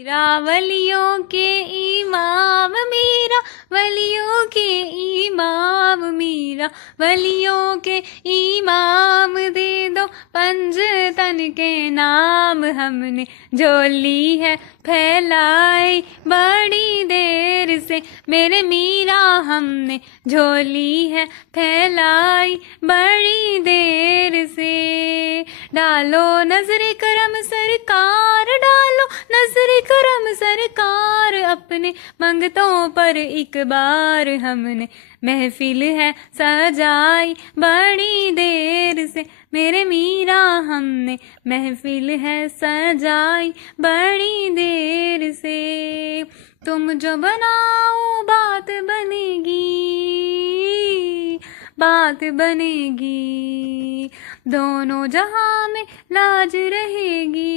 मीरा वलियों के इमाम मीरा वलियों के इमाम मीरा वलियों के इमाम दे दो पंजतन के नाम हमने झोली है फैलाई बड़ी देर से मेरे मीरा हमने झोली है फैलाई बड़ी देर से। डालो नजर करम सरकार डालो नजर करम सरकार अपने मंगतों पर एक बार हमने महफिल है सजाई बड़ी देर से मेरे मीरा हमने महफिल है सजाई बड़ी देर से। तुम जो बनाओ बात बनेगी बात बनेगी दोनों जहां में लाज रहेगी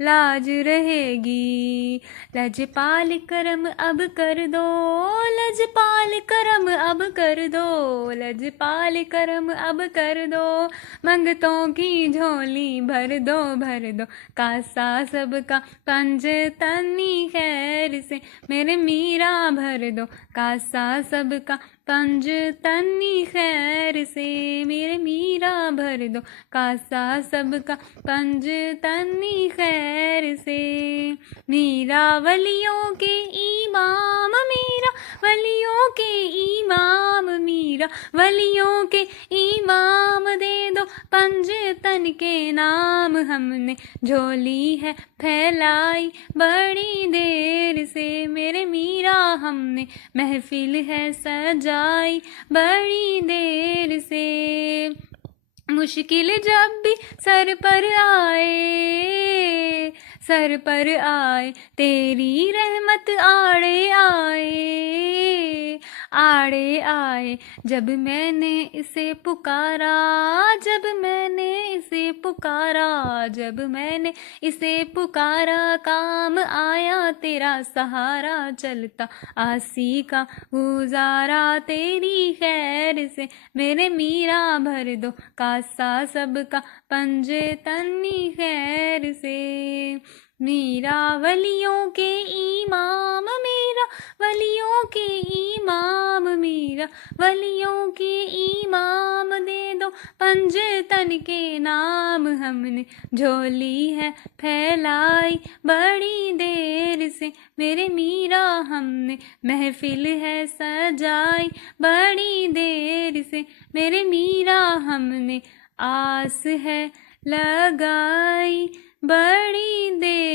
लाज रहेगी। लजपाल करम अब कर दो लजपाल करम अब कर दो लजपाल करम अब कर दो मंगतों की झोली भर दो कासा सबका पंजतनी खैर से मेरे मीरा भर दो कासा सबका पंजतनी खैर से मेरे मीरा भर दो कासा सबका पंजतनी खैर से। मीरा वलियों के इमाम मीरा वलियों के इमाम मीरा वलियों के इमाम दे दो पंजतन के नाम हमने झोली है फैलाई बड़ी देर से मेरे मीरा हमने महफिल है सजाई बड़ी देर से। मुश्किल जब भी सर पर आए तेरी रहमत आड़े आए जब मैंने इसे पुकारा जब मैंने इसे पुकारा काम आया तेरा सहारा चलता आसी का गुजारा तेरी खैर से मेरे मीरा भर दो कासा सबका पंजतनी खैर से। मीरा वलियों के इमाम मीरा वलियों के इमाम मीरा वलियों के इमाम दे दो पंजतन के नाम हमने झोली है फैलाई बड़ी देर से मेरे मीरा हमने महफिल है सजाई बड़ी देर से मेरे मीरा हमने आस है लगाई बड़ी देर